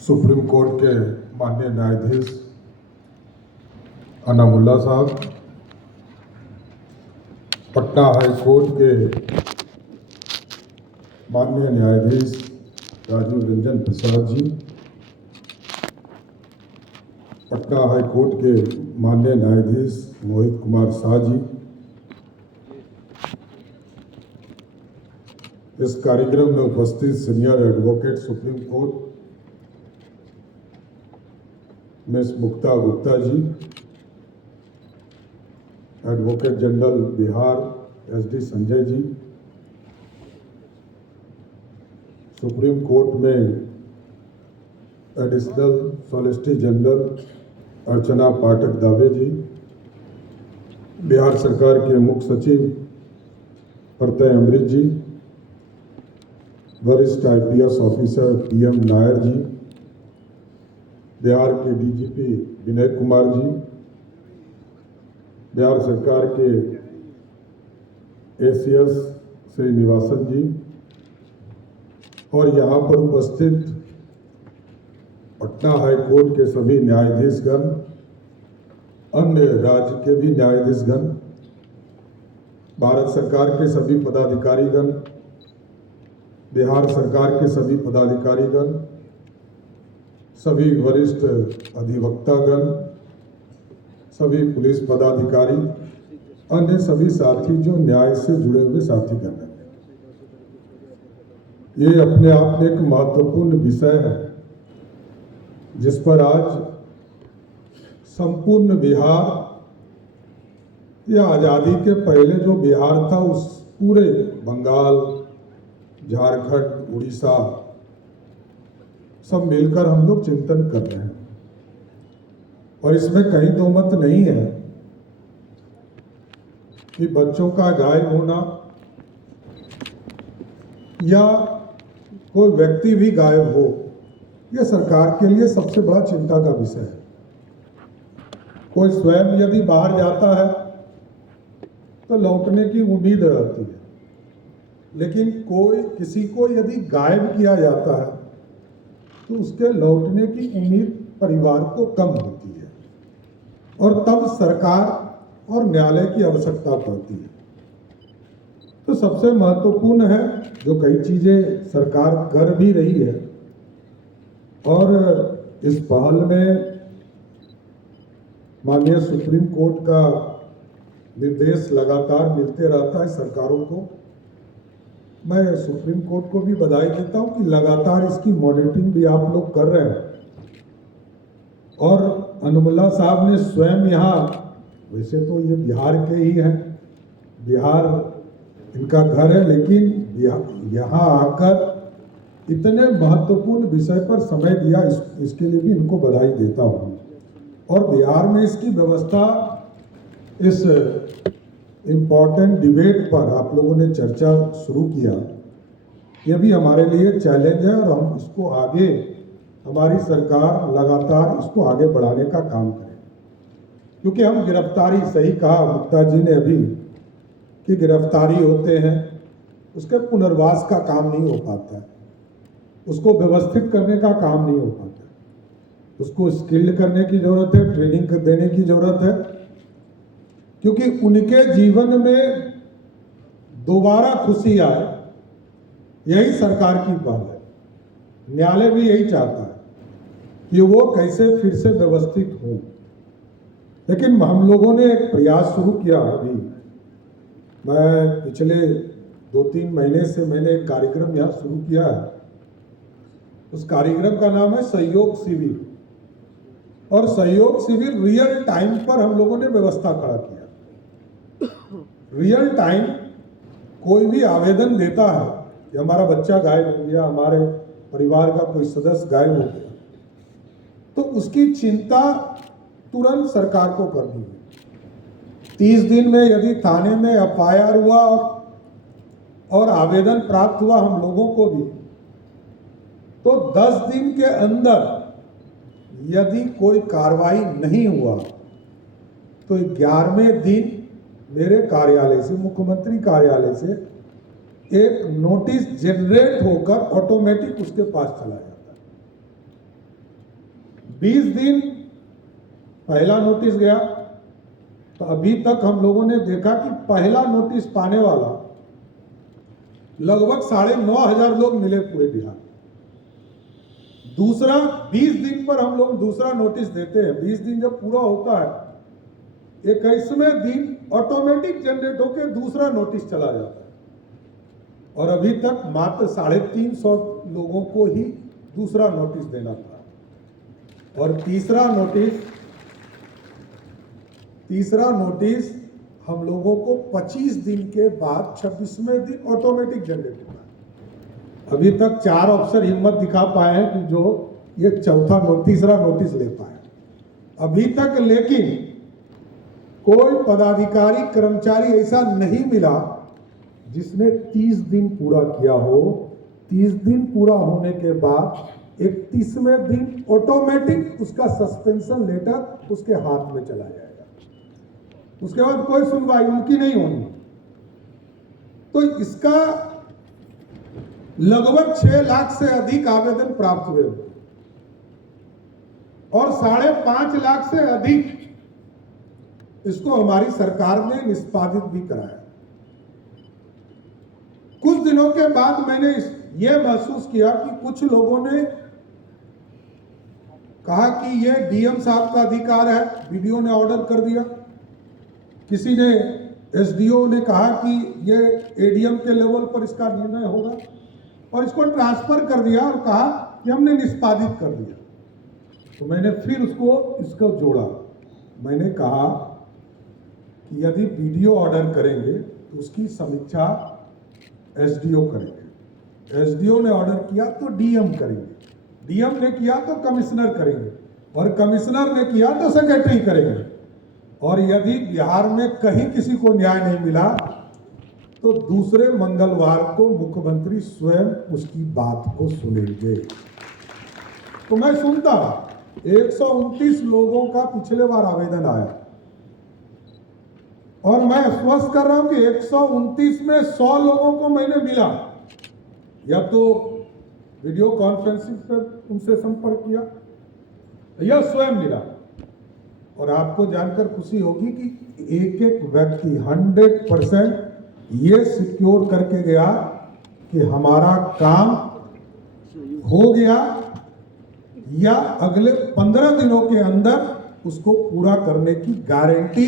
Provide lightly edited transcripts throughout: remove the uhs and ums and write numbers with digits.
Supreme court के माननीय न्यायाधीश अनामुल्ला साहब, पटना हाई कोर्ट के माननीय न्यायाधीश राजीव रंजन प्रसाद जी, पटना हाई कोर्ट के माननीय न्यायाधीश मोहित कुमार शाह जी, इस कार्यक्रम में उपस्थित senior advocate supreme court miss Mukta Gupta ji, advocate general Bihar SD Sanjay ji, supreme court में additional solicitor general Archana Pathak Dave ji, Bihar सरकार के मुख्य सचिव प्रत्यय अमृत जी, वरिष्ठ आईपीएस ऑफिसर पीएम नायर जी, बिहार के डीजीपी विनय कुमार जी, बिहार सरकार के एसीएस श्रीनिवासन जी और यहाँ पर उपस्थित पटना हाई कोर्ट के सभी न्यायाधीशगण, अन्य राज्य के भी न्यायाधीशगण, भारत सरकार के सभी पदाधिकारीगण, बिहार सरकार के सभी पदाधिकारीगण, सभी वरिष्ठ अधिवक्तागण, सभी पुलिस पदाधिकारी, अन्य सभी साथी जो न्याय से जुड़े हुए साथीगण हैं, ये अपने आप में एक महत्वपूर्ण विषय है जिस पर आज संपूर्ण बिहार या आज़ादी के पहले जो बिहार था उस पूरे बंगाल, झारखंड, उड़ीसा सब मिलकर हम लोग चिंतन कर रहे हैं। और इसमें कहीं दो मत नहीं है कि बच्चों का गायब होना या कोई व्यक्ति भी गायब हो, यह सरकार के लिए सबसे बड़ा चिंता का विषय है। कोई स्वयं यदि बाहर जाता है तो लौटने की उम्मीद रहती है, लेकिन कोई किसी को यदि गायब किया जाता है तो उसके लौटने की उम्मीद परिवार को कम होती है और तब सरकार और न्यायालय की आवश्यकता पड़ती है। तो सबसे महत्वपूर्ण है जो कई चीजें सरकार कर भी रही है और इस पहल में माननीय सुप्रीम कोर्ट का निर्देश लगातार मिलते रहता है सरकारों को। मैं सुप्रीम कोर्ट को भी बधाई देता हूं कि लगातार इसकी मॉनिटरिंग भी आप लोग कर रहे हैं। और अनामुल्ला साहब ने स्वयं यहाँ, वैसे तो ये बिहार के ही हैं, बिहार इनका घर है, लेकिन यहाँ आकर इतने महत्वपूर्ण विषय पर समय दिया, इसके लिए भी इनको बधाई देता हूँ। और बिहार में इसकी व्यवस्था, इस इम्पॉर्टेंट डिबेट पर आप लोगों ने चर्चा शुरू किया, यह भी हमारे लिए चैलेंज है और हम इसको आगे, हमारी सरकार लगातार इसको आगे बढ़ाने का काम करें। क्योंकि हम गिरफ्तारी, सही कहा मुक्ता जी ने अभी कि गिरफ्तारी होते हैं, उसके पुनर्वास का काम नहीं हो पाता है, उसको व्यवस्थित करने का काम नहीं हो पाता है, उसको स्किल्ड करने की ज़रूरत है, ट्रेनिंग देने की ज़रूरत है, क्योंकि उनके जीवन में दोबारा खुशी आए, यही सरकार की पहल है। न्यायालय भी यही चाहता है कि वो कैसे फिर से व्यवस्थित हो। लेकिन हम लोगों ने एक प्रयास शुरू किया। अभी मैं पिछले 2-3 महीने से मैंने एक कार्यक्रम यहाँ शुरू किया है। उस कार्यक्रम का नाम है सहयोग शिविर। और सहयोग शिविर रियल टाइम पर हम लोगों ने व्यवस्था खड़ा किया। रियल टाइम कोई भी आवेदन देता है कि हमारा बच्चा गायब हो गया, हमारे परिवार का कोई सदस्य गायब हो गया, तो उसकी चिंता तुरंत सरकार को करनी है। 30 दिन में यदि थाने में एफआईआर हुआ और आवेदन प्राप्त हुआ हम लोगों को भी, तो 10 दिन के अंदर यदि कोई कार्रवाई नहीं हुआ तो 11वें दिन मेरे कार्यालय से, मुख्यमंत्री कार्यालय से एक नोटिस जनरेट होकर ऑटोमेटिक उसके पास चला जाता है। 20 दिन पहला नोटिस गया, तो अभी तक हम लोगों ने देखा कि पहला नोटिस पाने वाला लगभग 9,500 लोग मिले पूरे बिहार। दूसरा 20 दिन पर हम लोग दूसरा नोटिस देते हैं। 20 दिन जब पूरा होता है, 21वें दिन ऑटोमेटिक जनरेट होकर दूसरा नोटिस चला जाता है, और अभी तक मात्र 350 लोगों को ही दूसरा नोटिस देना पड़ा। और तीसरा नोटिस हम लोगों को 25 दिन के बाद 26वें दिन ऑटोमेटिक जनरेट होता है। अभी तक 4 अफसर हिम्मत दिखा पाए हैं कि जो ये तीसरा नोटिस ले पाए अभी तक, लेकिन कोई पदाधिकारी कर्मचारी ऐसा नहीं मिला जिसने 30 दिन पूरा किया हो। 30 दिन पूरा होने के बाद 31वें दिन ऑटोमेटिक उसका सस्पेंशन लेटर उसके हाथ में चला जाएगा। उसके बाद कोई सुनवाई उनकी नहीं होनी। तो इसका लगभग 6 लाख से अधिक आवेदन प्राप्त हुए और 5.5 लाख से अधिक इसको हमारी सरकार ने निष्पादित भी कराया। कुछ दिनों के बाद मैंने यह महसूस किया कि कुछ लोगों ने कहा कि यह डीएम साहब का अधिकार है, वीडियो ने ऑर्डर कर दिया। किसी ने, एसडीओ ने कहा कि यह एडीएम के लेवल पर इसका निर्णय होगा, और इसको ट्रांसफर कर दिया और कहा कि हमने निष्पादित कर दिया। तो मैंने फिर इसको जोड़ा। मैंने कहा कि यदि वीडियो ऑर्डर करेंगे तो उसकी समीक्षा एसडीओ करेंगे, एसडीओ ने ऑर्डर किया तो डीएम करेंगे, डीएम ने किया तो कमिश्नर करेंगे, और कमिश्नर ने किया तो सेक्रेटरी करेंगे। और यदि बिहार में कहीं किसी को न्याय नहीं मिला तो दूसरे मंगलवार को मुख्यमंत्री स्वयं उसकी बात को सुनेंगे। तो मैं सुनता, 129 लोगों का पिछले बार आवेदन आया, और मैं आश्वस्त कर रहा हूं कि 129 में 100 लोगों को मैंने मिला, या तो वीडियो कॉन्फ्रेंसिंग पर उनसे संपर्क किया या स्वयं मिला। और आपको जानकर खुशी होगी कि एक एक व्यक्ति 100% ये सिक्योर करके गया कि हमारा काम हो गया, या अगले 15 दिनों के अंदर उसको पूरा करने की गारंटी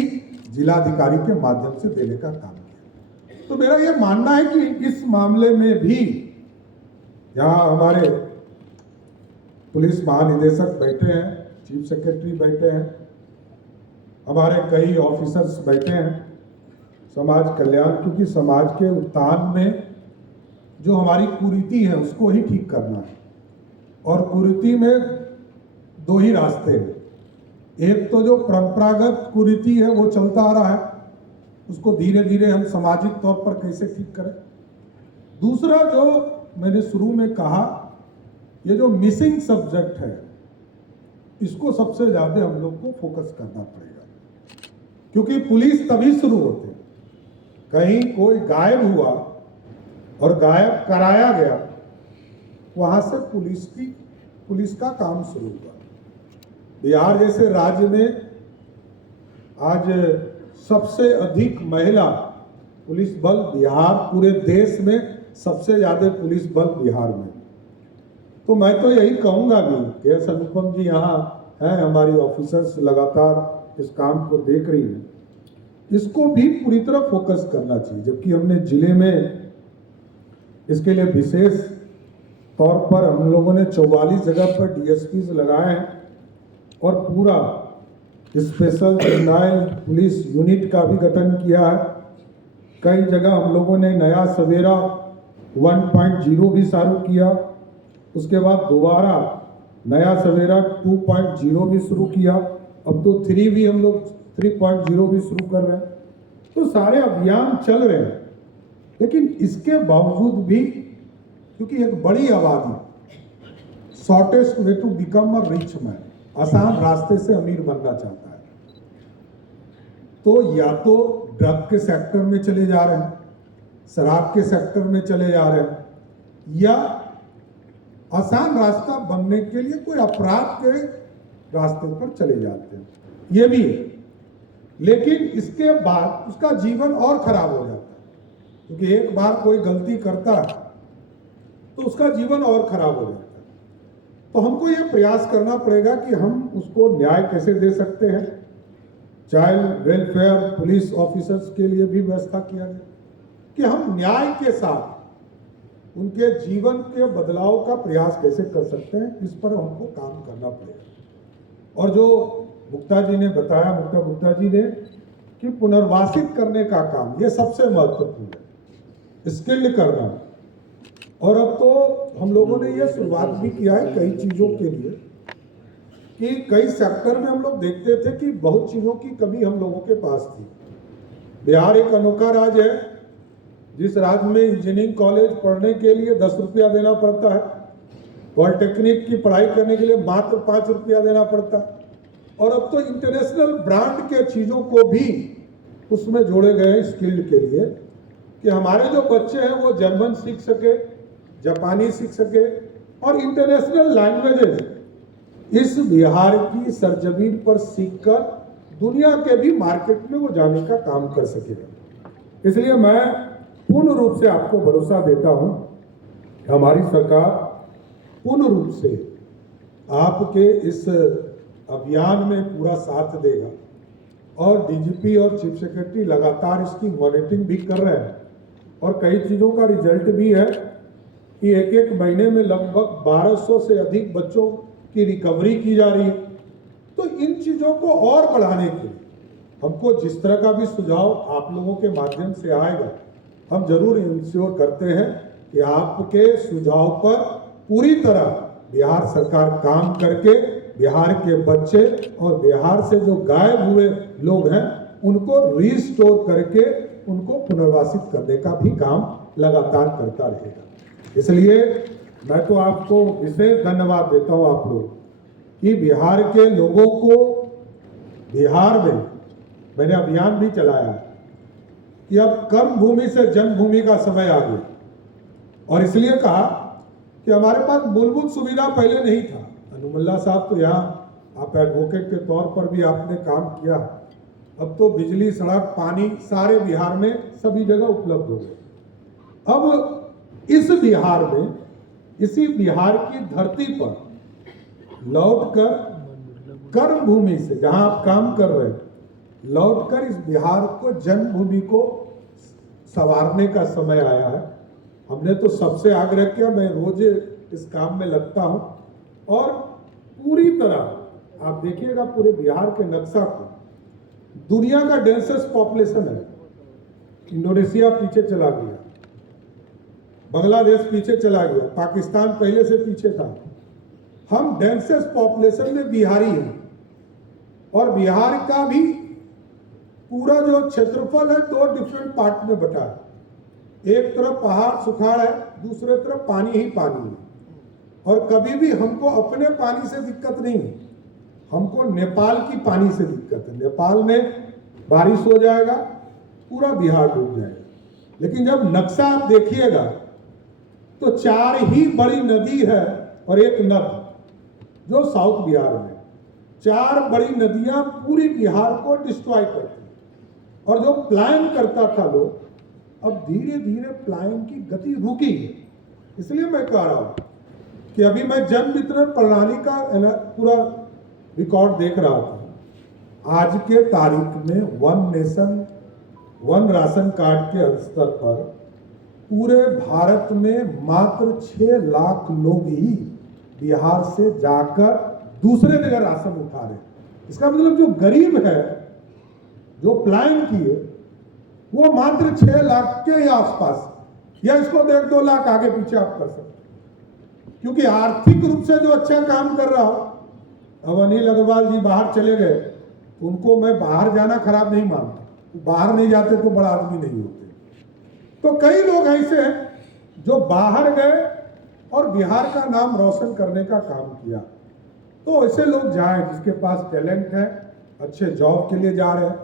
जिलाधिकारी के माध्यम से देने का काम किया। तो मेरा यह मानना है कि इस मामले में भी यहाँ हमारे पुलिस महानिदेशक बैठे हैं, चीफ सेक्रेटरी बैठे हैं, हमारे कई ऑफिसर्स बैठे हैं समाज कल्याण, क्योंकि समाज के उत्थान में जो हमारी कुरीति है उसको ही ठीक करना है। और कुरीति में 2 ही रास्ते हैं। एक तो जो परंपरागत कुरीति है वो चलता आ रहा है, उसको धीरे धीरे हम सामाजिक तौर पर कैसे ठीक करें। दूसरा, जो मैंने शुरू में कहा, ये जो मिसिंग सब्जेक्ट है, इसको सबसे ज्यादा हम लोग को फोकस करना पड़ेगा, क्योंकि पुलिस तभी शुरू होती है कहीं कोई गायब हुआ और गायब कराया गया, वहां से पुलिस का काम शुरू हुआ। बिहार जैसे राज्य में आज सबसे अधिक महिला पुलिस बल बिहार, पूरे देश में सबसे ज्यादा पुलिस बल बिहार में। तो मैं तो यही कहूंगा भी कि अनुपम जी यहाँ हैं, हमारी ऑफिसर्स लगातार इस काम को देख रही हैं, इसको भी पूरी तरह फोकस करना चाहिए। जबकि हमने जिले में इसके लिए विशेष तौर पर हम लोगों ने 44 जगह पर डीएसपीज लगाए हैं, और पूरा स्पेशल क्रिमिनल पुलिस यूनिट का भी गठन किया है। कई जगह हम लोगों ने नया सवेरा 1.0 भी चालू किया, उसके बाद दोबारा नया सवेरा 2.0 भी शुरू किया, अब तो 3 भी हम लोग 3.0 भी शुरू कर रहे हैं। तो सारे अभियान चल रहे हैं, लेकिन इसके बावजूद भी क्योंकि एक बड़ी आबादी, shortest way to become a rich man, आसान रास्ते से अमीर बनना चाहता है, तो या तो ड्रग के सेक्टर में चले जा रहे हैं, शराब के सेक्टर में चले जा रहे हैं, या आसान रास्ता बनने के लिए कोई अपराध के रास्ते पर चले जाते हैं, ये भी है। लेकिन इसके बाद उसका जीवन और खराब हो जाता है, क्योंकि एक बार कोई गलती करता है तो उसका जीवन और खराब हो जाता है। तो हमको ये प्रयास करना पड़ेगा कि हम उसको न्याय कैसे दे सकते हैं। चाइल्ड वेलफेयर पुलिस ऑफिसर्स के लिए भी व्यवस्था किया जाए कि हम न्याय के साथ उनके जीवन के बदलाव का प्रयास कैसे कर सकते हैं, इस पर हमको काम करना पड़ेगा। और जो गुप्ता जी ने बताया, गुप्ता जी ने, कि पुनर्वासित करने का काम ये सबसे महत्वपूर्ण है, स्किल्ड करना। और अब तो हम लोगों ने ये शुरुआत भी किया है कई चीज़ों के लिए, कि कई सेक्टर में हम लोग देखते थे कि बहुत चीज़ों की कमी हम लोगों के पास थी। बिहार एक अनोखा राज्य है, जिस राज्य में इंजीनियरिंग कॉलेज पढ़ने के लिए 10 रुपया देना पड़ता है, पॉलिटेक्निक की पढ़ाई करने के लिए मात्र 5 रुपया देना पड़ता है। और अब तो इंटरनेशनल ब्रांड के चीज़ों को भी उसमें जोड़े गए हैं स्किल्ड के लिए, कि हमारे जो बच्चे हैं वो जर्मन सीख सके, जापानी सीख सके, और इंटरनेशनल लैंग्वेजेस इस बिहार की सरजमीन पर सीखकर दुनिया के भी मार्केट में वो जाने का काम कर सकेगा। इसलिए मैं पूर्ण रूप से आपको भरोसा देता हूं कि हमारी सरकार पूर्ण रूप से आपके इस अभियान में पूरा साथ देगा। और डीजीपी और चीफ सेक्रेटरी लगातार इसकी मॉनिटरिंग भी कर रहे हैं, और कई चीज़ों का रिजल्ट भी है कि एक एक महीने में लगभग 1200 से अधिक बच्चों की रिकवरी की जा रही है। तो इन चीज़ों को और बढ़ाने के लिए हमको जिस तरह का भी सुझाव आप लोगों के माध्यम से आएगा, हम जरूर इंश्योर करते हैं कि आपके सुझाव पर पूरी तरह बिहार सरकार काम करके बिहार के बच्चे और बिहार से जो गायब हुए लोग हैं उनको रिस्टोर करके उनको पुनर्वासित करने का भी काम लगातार करता रहेगा। इसलिए मैं तो आपको विशेष धन्यवाद देता हूं आप लोग कि बिहार के लोगों को, बिहार में मैंने अभियान भी चलाया कि अब कर्म भूमि से जन्मभूमि का समय आ गया, और इसलिए कहा कि हमारे पास मूलभूत सुविधा पहले नहीं था। अनुमल्ला साहब तो यहाँ आप एडवोकेट के तौर पर भी आपने काम किया, अब तो बिजली, सड़क, पानी सारे बिहार में सभी जगह उपलब्ध हो गए। अब इस बिहार में, इसी बिहार की धरती पर लौटकर कर्म भूमि से जहां आप काम कर रहे हैं, लौटकर इस बिहार को जन्मभूमि को संवारने का समय आया है। हमने तो सबसे आग्रह किया, मैं रोज इस काम में लगता हूं, और पूरी तरह आप देखिएगा पूरे बिहार के नक्शा को, दुनिया का डेंसेस्ट पॉपुलेशन है। इंडोनेशिया पीछे चला गया, बांग्लादेश पीछे चला गया, पाकिस्तान पहले से पीछे था। हम डेंसेस्ट पॉपुलेशन में बिहारी हैं, और बिहार का भी पूरा जो क्षेत्रफल है 2 डिफरेंट पार्ट में बटा है। एक तरफ पहाड़ सुखाड़ है, दूसरे तरफ पानी ही पानी है। और कभी भी हमको अपने पानी से दिक्कत नहीं है, हमको नेपाल की पानी से दिक्कत है। नेपाल में बारिश हो जाएगा, पूरा बिहार डूब जाएगा। लेकिन जब नक्शा आप देखिएगा तो 4 ही बड़ी नदी है और एक नद जो साउथ बिहार में, 4 बड़ी नदियां पूरी बिहार को डिस्ट्रॉय करती हैं। और जो प्लान करता था लोग, अब धीरे धीरे प्लान की गति रुकी है। इसलिए मैं कह रहा हूं कि अभी मैं जन वितरण प्रणाली का पूरा रिकॉर्ड देख रहा था। आज के तारीख में 1 नेशन 1 राशन कार्ड के स्तर पर पूरे भारत में मात्र 6 लाख लोग ही बिहार से जाकर दूसरे जगह राशन उठा रहे। इसका मतलब जो गरीब है, जो प्लान किए, वो मात्र 6 लाख के आसपास, या इसको 1-2 लाख आगे पीछे आप कर सकते, क्योंकि आर्थिक रूप से जो अच्छा काम कर रहा हो। अब अनिल अग्रवाल जी बाहर चले गए, उनको मैं बाहर जाना खराब नहीं मानता, बाहर नहीं जाते तो बड़ा आदमी नहीं होते। तो कई लोग ऐसे हैं जो बाहर गए और बिहार का नाम रोशन करने का काम किया। तो ऐसे लोग जाएं जिसके पास टैलेंट है, अच्छे जॉब के लिए जा रहे हैं,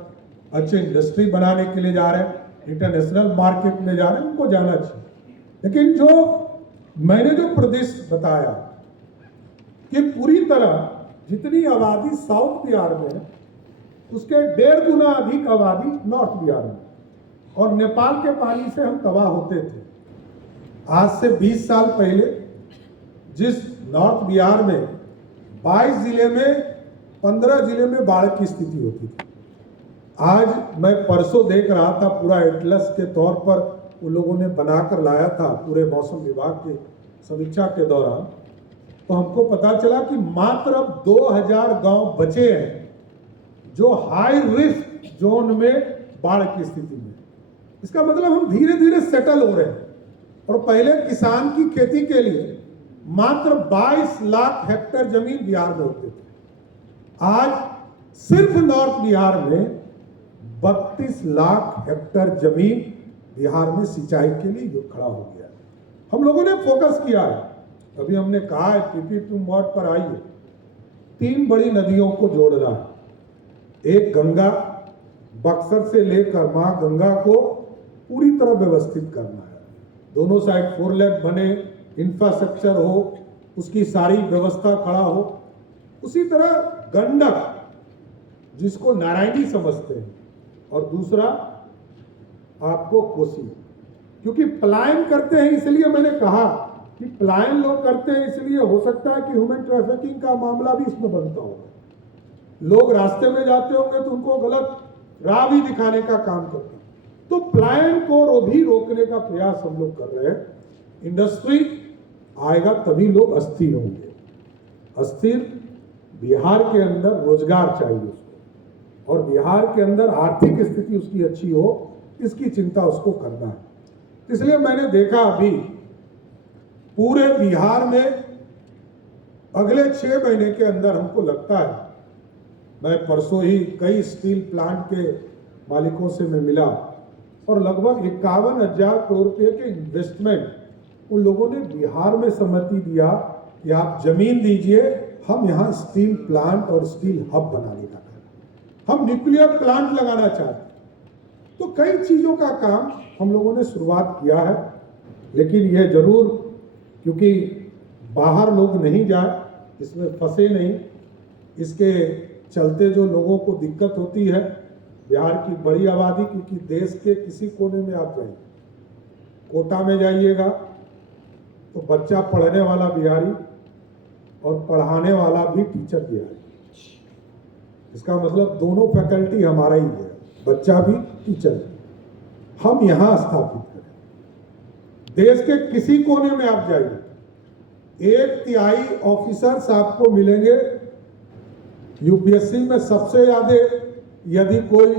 अच्छे इंडस्ट्री बनाने के लिए जा रहे हैं, इंटरनेशनल मार्केट में जा रहे हैं, उनको जाना चाहिए। लेकिन जो मैंने जो प्रदेश बताया कि पूरी तरह जितनी आबादी साउथ बिहार में है उसके 1.5 गुना अधिक आबादी नॉर्थ बिहार में, और नेपाल के पानी से हम तबाह होते थे। आज से 20 साल पहले जिस नॉर्थ बिहार में 22 जिले में 15 जिले में बाढ़ की स्थिति होती थी, आज मैं परसों देख रहा था, पूरा एटलस के तौर पर उन लोगों ने बनाकर लाया था पूरे मौसम विभाग के समीक्षा के दौरान, तो हमको पता चला कि मात्र अब 2000 गांव बचे हैं जो हाई रिस्क जोन में बाढ़ की स्थिति में। इसका मतलब हम धीरे धीरे सेटल हो रहे हैं। और पहले किसान की खेती के लिए मात्र 22 लाख हेक्टेयर जमीन बिहार में होते थे, आज सिर्फ नॉर्थ बिहार में 32 लाख हेक्टेयर जमीन बिहार में सिंचाई के लिए जो खड़ा हो गया है। हम लोगों ने फोकस किया है, अभी हमने कहा है पीपीपी मोड पर आई है, 3 बड़ी नदियों को जोड़ रहा है। एक गंगा, बक्सर से लेकर मां गंगा को पूरी तरह व्यवस्थित करना है, दोनों साइड 4 लेन बने, इंफ्रास्ट्रक्चर हो, उसकी सारी व्यवस्था खड़ा हो। उसी तरह गंडक जिसको नारायणी समझते हैं, और दूसरा आपको कोसी, क्योंकि पलायन करते हैं, इसलिए मैंने कहा कि पलायन लोग करते हैं, इसलिए हो सकता है कि ह्यूमन ट्रैफिकिंग का मामला भी इसमें बनता होगा। लोग रास्ते में जाते होंगे तो उनको गलत राह भी दिखाने का काम करते हैं, तो पलायन को भी रोकने का प्रयास हम लोग कर रहे हैं। इंडस्ट्री आएगा तभी लोग अस्थिर होंगे। अस्थिर बिहार के अंदर रोजगार चाहिए उसको, और बिहार के अंदर आर्थिक स्थिति उसकी अच्छी हो, इसकी चिंता उसको करना है। इसलिए मैंने देखा अभी पूरे बिहार में अगले 6 महीने के अंदर हमको लगता है, मैं परसों ही कई स्टील प्लांट के मालिकों से मैं मिला, और लगभग 51,000 करोड़ रुपए के इन्वेस्टमेंट उन लोगों ने बिहार में सहमति दिया कि आप जमीन दीजिए, हम यहाँ स्टील प्लांट और स्टील हब बनाने का काम, हम न्यूक्लियर प्लांट लगाना चाहते हैं। तो कई चीज़ों का काम हम लोगों ने शुरुआत किया है, लेकिन यह जरूर, क्योंकि बाहर लोग नहीं जाए, इसमें फंसे नहीं, इसके चलते जो लोगों को दिक्कत होती है, बिहार की बड़ी आबादी, क्योंकि देश के किसी कोने में आप जाइए, कोटा में जाइएगा तो बच्चा पढ़ने वाला बिहारी और पढ़ाने वाला भी टीचर बिहारी, इसका मतलब दोनों फैकल्टी हमारा ही है, बच्चा भी टीचर भी। हम यहाँ स्थापित करें, देश के किसी कोने में आप जाइए, 1/3 ऑफिसर्स आपको मिलेंगे। यूपीएससी में सबसे ज्यादा यदि कोई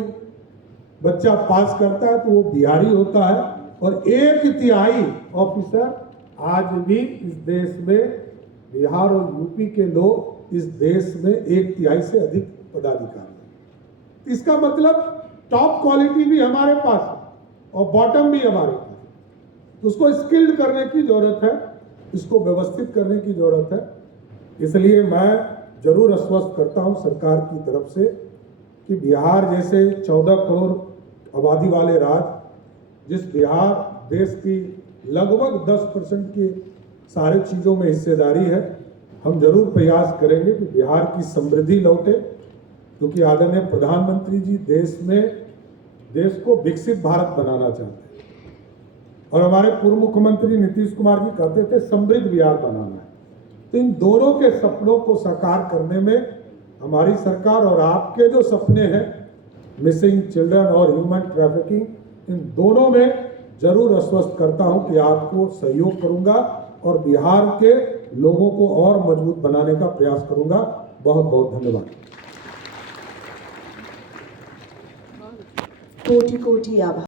बच्चा पास करता है तो वो बिहारी होता है, और 1/3 ऑफिसर आज भी इस देश में, बिहार और यूपी के लोग इस देश में 1/3 से अधिक पदाधिकारी हैं। इसका मतलब टॉप क्वालिटी भी हमारे पास है और बॉटम भी हमारे पास है। तो उसको स्किल्ड करने की जरूरत है, इसको व्यवस्थित करने की जरूरत है। इसलिए मैं जरूर आश्वस्त करता हूं सरकार की तरफ से कि बिहार जैसे 14 करोड़ आबादी वाले राज्य, जिस बिहार देश की लगभग 10% की सारी चीज़ों में हिस्सेदारी है, हम जरूर प्रयास करेंगे कि बिहार की समृद्धि लौटे, क्योंकि आदरणीय प्रधानमंत्री जी देश को विकसित भारत बनाना चाहते हैं, और हमारे पूर्व मुख्यमंत्री नीतीश कुमार जी कहते थे समृद्ध बिहार बनाना है। तो इन दोनों के सपनों को साकार करने में हमारी सरकार और आपके जो सपने हैं, मिसिंग चिल्ड्रन और ह्यूमन ट्रैफिकिंग, इन दोनों में जरूर आश्वस्त करता हूं कि आपको सहयोग करूंगा और बिहार के लोगों को और मजबूत बनाने का प्रयास करूंगा। बहुत बहुत धन्यवाद। कोटि कोटि आभार।